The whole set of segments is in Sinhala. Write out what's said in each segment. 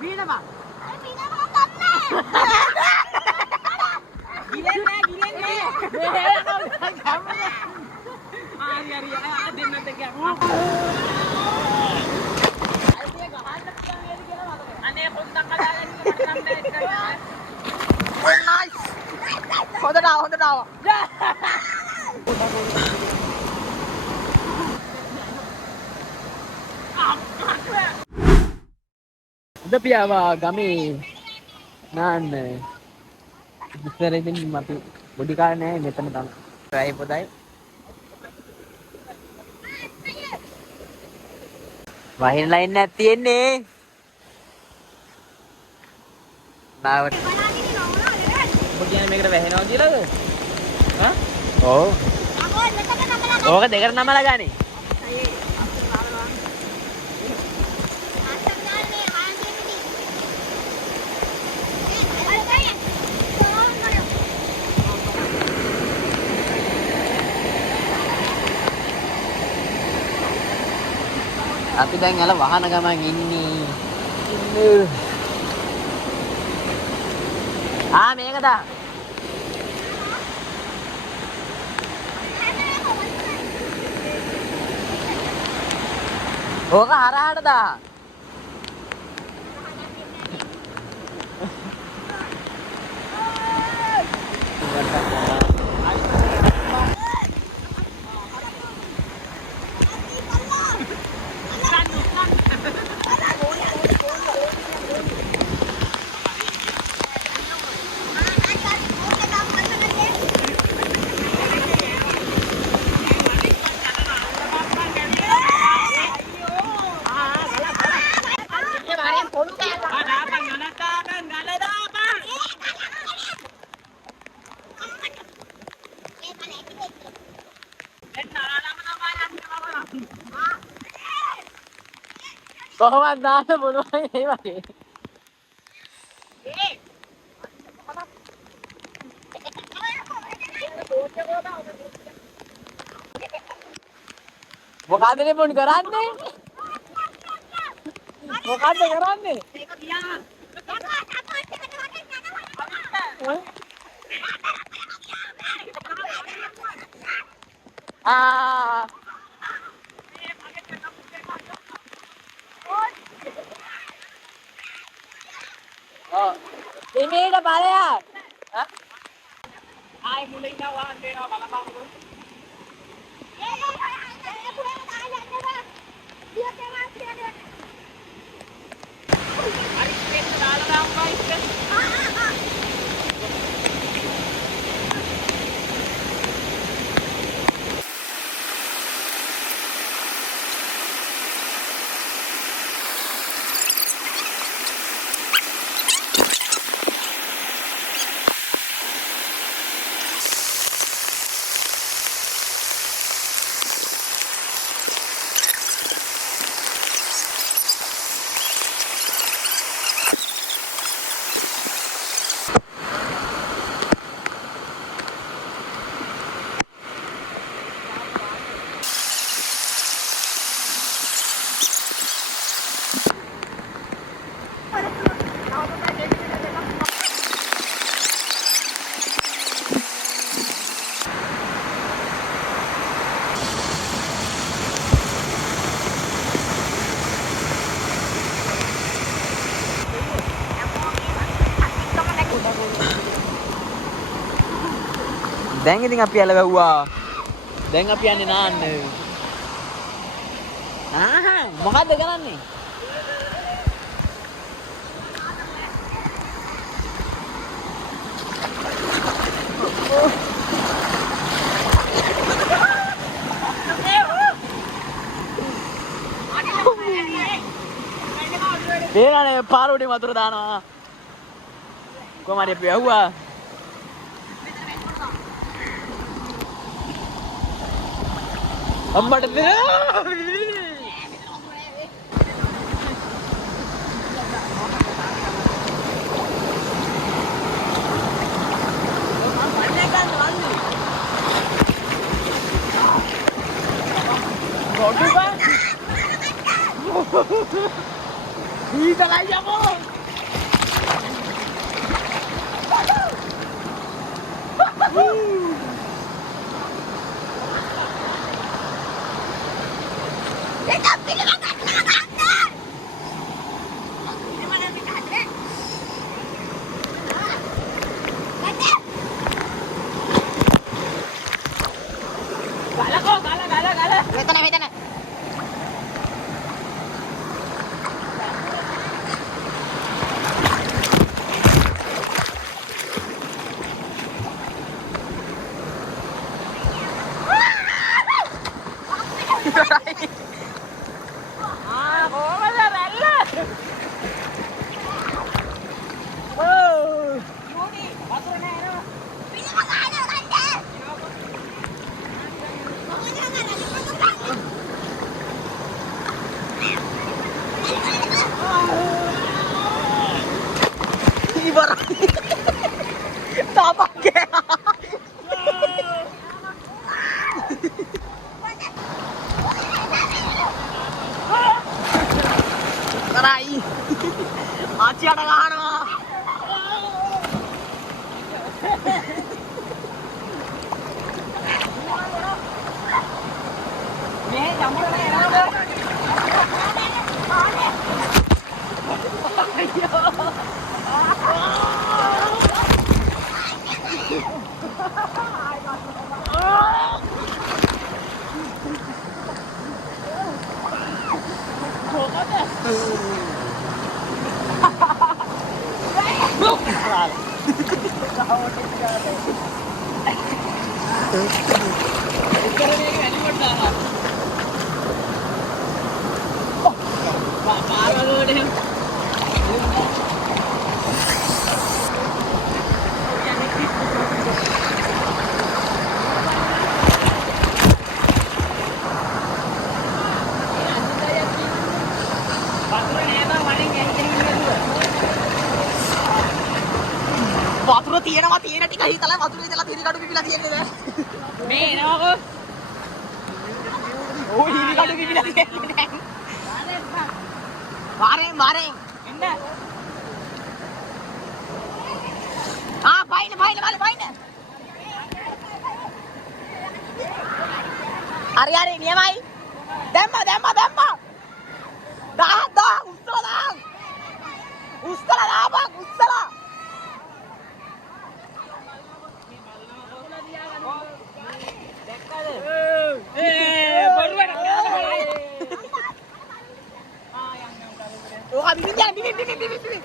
Bina ba? Honda daw. Udah piyawa gami nan ඉස්සර ඉතින් අපි බොඩි කාර් නෑ මෙතන තමයි try පොදයි වහින ලයින් එකක් තියෙන්නේ නාවට ඔබ කියන්නේ මේකට වැහෙනවා කියලාද හා ඔව් ඕක දෙකට නමලා ගන්නේ අපි දැන් යලා වහන ගමන් ඉන්නේ මේකද ඕක හරහාට දා කොහොමද දාන්න මොනවයි ඒ වගේ මොකද්ද නේ පොන් කරන්නේ මොකද්ද කරන්නේ මේක තියා Ini බලයක් ආයි මුලින් ඉඳන් වහන් දෙනවා බලපංකො හරි ස්පේස් දාලා දාම්පා ඉස්සේ දැන් ඉතින් අපි ඇලවුවා. දැන් අපි යන්නේ නාන්න. මොකද්ද කරන්නේ? දේරානේ පාර උඩින් වතුර දානවා. කොහමද අපි ඇහුවා? අම්මට Ikalay ako! Ito na. Taray! Aci ada gahana! Nih, jamur na yan. වතුර තියෙනවා තියෙන ටික හිතලා වතුර ඉඳලා තිරි කඩු පිපිලා තියෙන්නේ දැන් මේ එනවකෝ ඕ හිරි කඩු පිපිලා තියෙන්නේ දැන් වාරෙන් එන්න බයින්න හරි නියමයි දැම්මා දා උස්සලා දාපන් Bibi.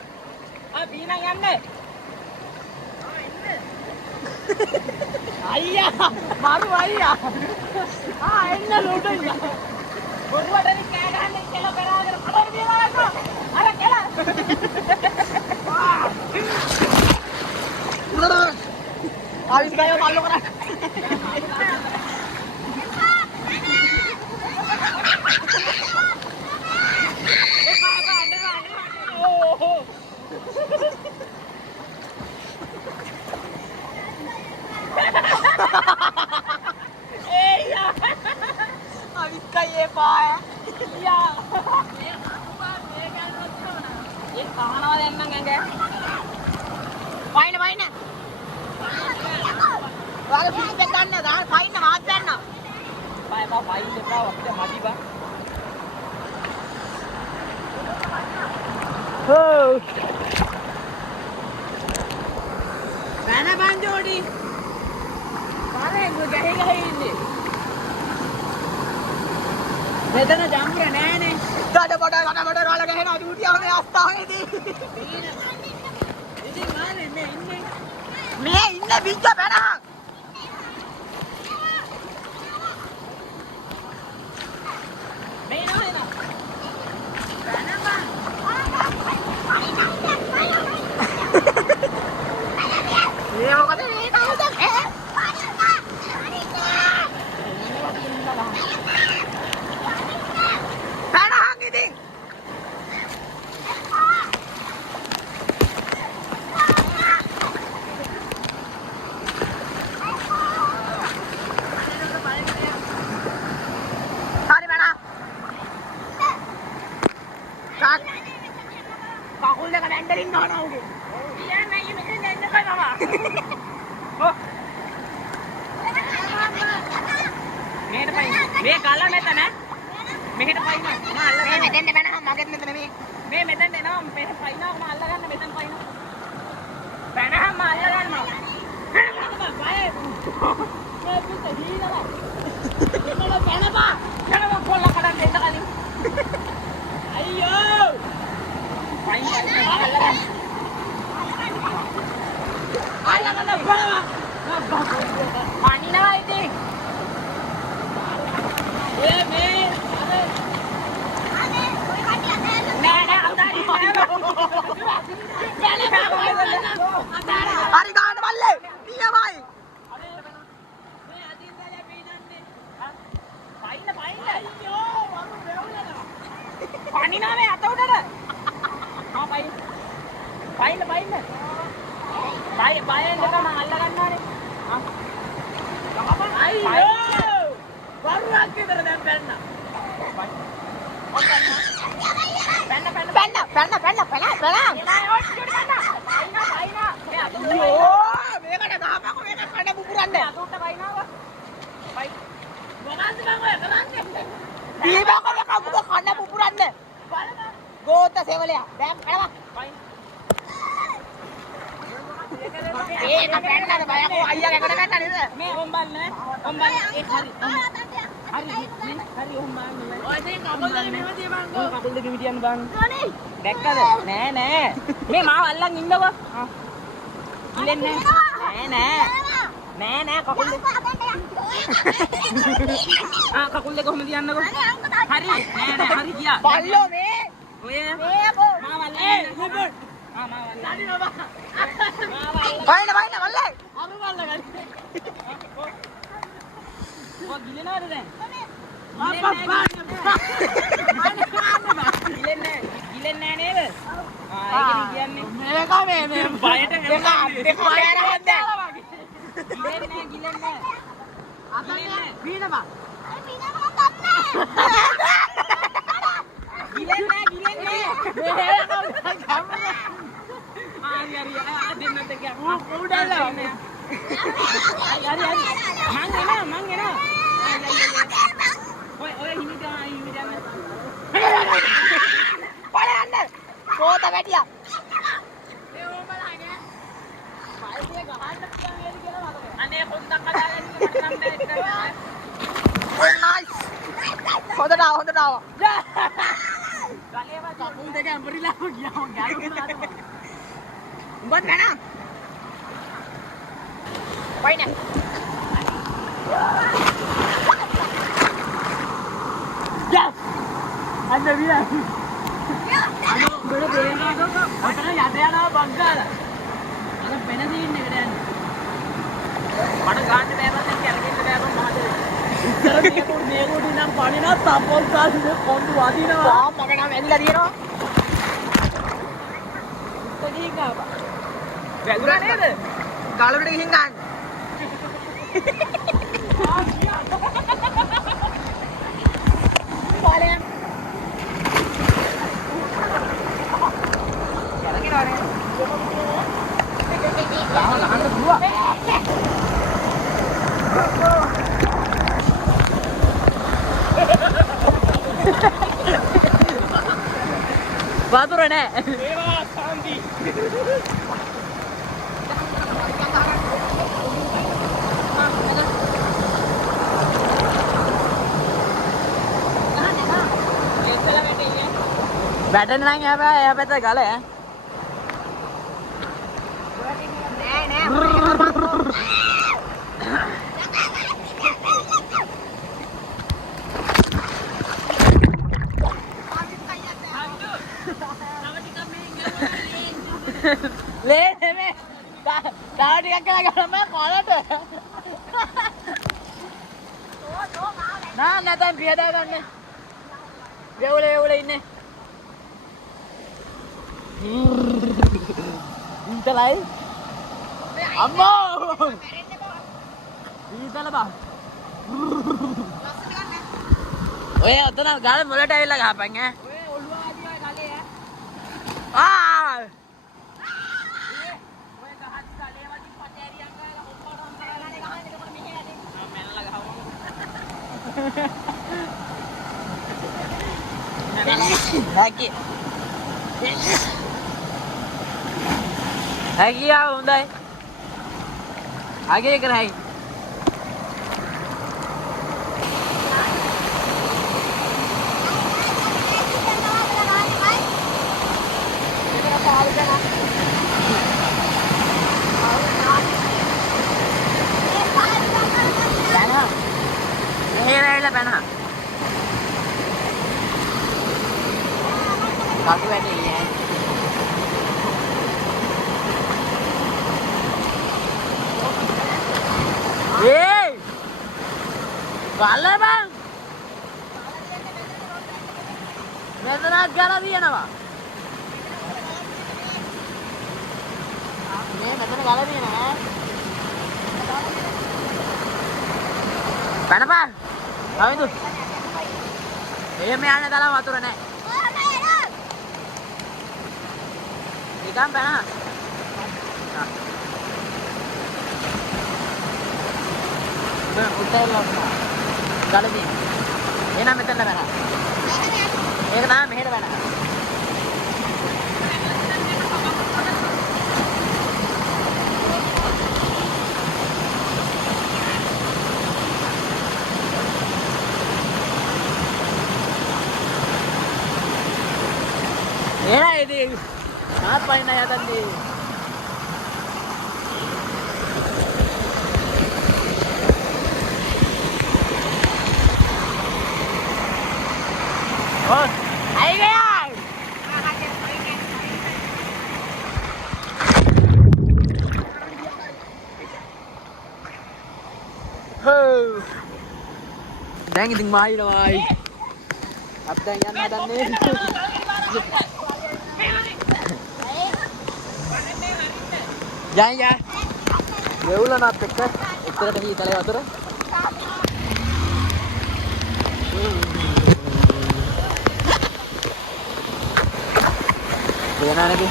Bina yන්නේ. අයියා මරු අයියා එන්න ලොඩියා බොරුවටනේ කෑ ගහන්නේ කියලා පෙරාගෙන කඩේ දිලා යනවා අර කියලා ආවිස් ගායෝ මල්ලෝ කරා Mana banjodi? Mana gue gahe ini? Betana jamur nෑ නේ. Gada bada rala gahena duutiya me astawedi. Ithi mane me inne. Me inne bijja bana. Me no hena. Bana ba. Ye මොකද මේ තාවුදක් ඈ? කකුල් දෙක දැන්දරින් දානවා උගේ. ඊයන් නැගි මෙතෙන් එන්න කනවා. ඔව්. මේකට පයින්. මේ ගල මෙතන. මෙහෙට පයින්. මම අල්ල ගන්න. මෙතෙන්ද බැනහම මගෙත් මෙතන මේ මෙතෙන්ද එනවා. මෙහෙට පයින්නවා මම අල්ල ගන්න මෙතන පයින්නවා. බැනහම මම අල්ල ගන්නවා. බය. මේ පිට හීනවා. ඉතල බැනපා. යනවා කොල්ල කඩන් දෙන්න කලින්. අයියෝ. පයින් අල්ල ගන්න. අල්ල ගන්න බලවා. පණිනවා ඉතින්. මේ හරි ගන්න බල්ලේ නියමයි පණිනානේ අත උඩට ආ පයින් බයෙන් දෙක මම අල්ල ගන්නවානේ අයියෝ වරුවක් විතර දැන් බැන්න ගෝත සෙවලයා දැන් බලවා ඒක පැන්නද බයකෝ අයියා ගැකට ගන්න නේද මේ හොම්බන්නේ ඒ හරි හොම්බන්නේ ඔය දැන් කකුල් දෙක මෙහෙම තියපන්කෝ කකුල් දෙක විදියන්න බං දැක්කද නෑ මේ මාව අල්ලන් ඉන්නකෝ ඉල්ලන්නේ නෑ කකුල් දෙක කකුල් දෙක කොහොමද තියන්නකෝ හරි නෑ හරි ගියා බල්ලෝ මේ ඔය මාව අල්ලන් බයින මල්ලේ අරු බල්ල ගන්න ඔය ගිලනවද දැන් ගිලෙන්නේ නේද ඒකනේ කියන්නේ මේක මේ බයට දෙක ගිලෙන්නේ අතන්නේ පීනපා ගිලෙන්නේ හරි දෙන්නත් එක උඩලා හරි මං එනවා ඔය හිමිට බලන්න කෝත වැටියා මේ ඕමලානේ පයිපේ ගහන්න පුළුවන් වේද කියලා මතකයි අනේ පොඩ්ඩක් හදාගන්න මට නම් නෑ නයිස් හොඳට ආව ගලේ වා කකුල් දෙක අඹරිලාම ගියා මං ගාලුණා උඹත් නැනා වයින් yes අන්න විය අනෝ බඩ දෙනවා ඔතන යද යනවා බංගාලා අර වෙන සීන් එකට යන්නේ මට ගන්න බෑමත් කැලගෙන්න බෑම මහදේ ඉතර මේකෝට නම් පණිනා තපොල් කාසිනේ කොන්දු වදිනවා මගේ නම් ඇවිල්ලා තියෙනවා උතදී ගාවා වැදුනා නේද ගාලකට ගිහින් ගන්න බලයන් වතුර නෑ ඒවා සාන්ති වැටෙන්න නම් එහා පැත්තේ ගල ඈ නෑ ලේ නෙමෙයි තව ටිකක් කරලා ගමු කොලට නැතන් පියදා ගන්න වේවුල ඉන්නේ ඉතලයි අම්මෝ ඉතල බා ඔය අතන ගාල මොලට ඇවිල්ලා ගහපන් ඈ ඔය ඔළුව ආදිවා ගලේ ඈ හැකි. හැකියාව හොඳයි. අගේ කරයි. Bana. Kaki වැඩි නෑ. ඒ! ගාලා බං. මෙතනක් ගාලා තියෙනවා. මේ මෙතන ගාලා තියෙනවා. බනපන්. ආවිදු. එහෙම යන්න තරම් වතුර නැහැ. නිකන් බැන. උඩට ගලදී. එන මෙතන බැන. ඒක තමයි මෙහෙට බැන. Era ini. Apa ini ya tadi? Oh, ayo guys. Oh. Đang từng mai rồi. Ập đang nhanh đang lên. Jangan ya. Ya ulah nak tekat. Ekor kaki tali water. Bagaimana lagi?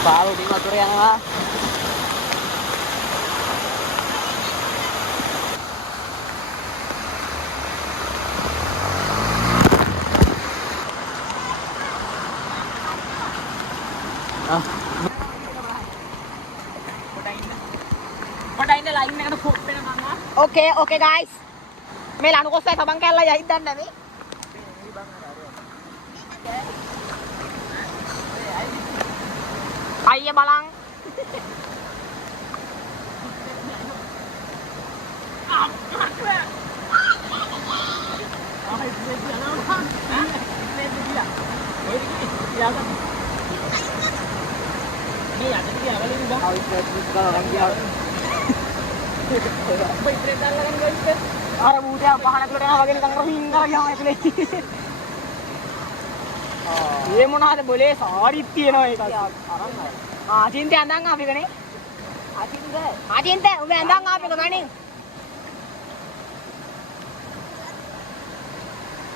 Palu di water yang lah. Okay guys. May lano ko sa sabang kala ya idan na ni. Ayya balang. Orang muda pahala keluar yang bagian tangkar hingga yang itu lagi. Ini mana ada boleh sorry tiada itu. Cinta anda ngapa ini? Cinta, umi anda ngapa itu ni?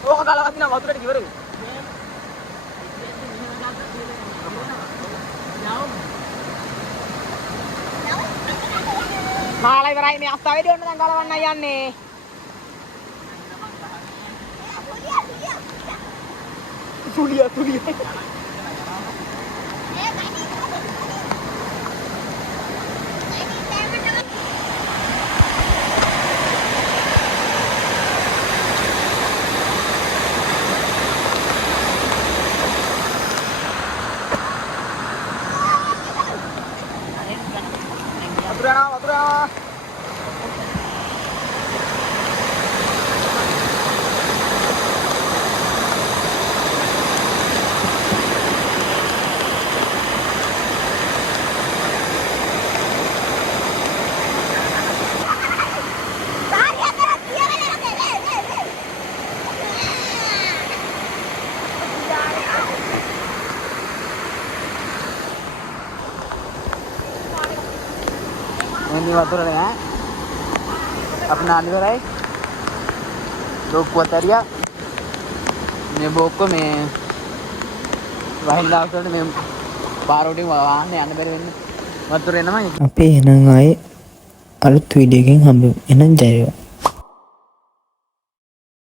Oh kalau kasih nama tu lagi baru. Malay berai ini asta video nang kalawan nayan nih. Tulia. Atura. Ini water ya. अपना लिवर है लोग को तरिया मैं बोको में वाहिल लाउटर में पारोटी वाहने आने बेरे वतुरे ना मैं අපේ එහෙනම් ආයේ අලුත් වීඩියෝ එකකින් හම්බෙමු. එහෙනම් ජය වේවා.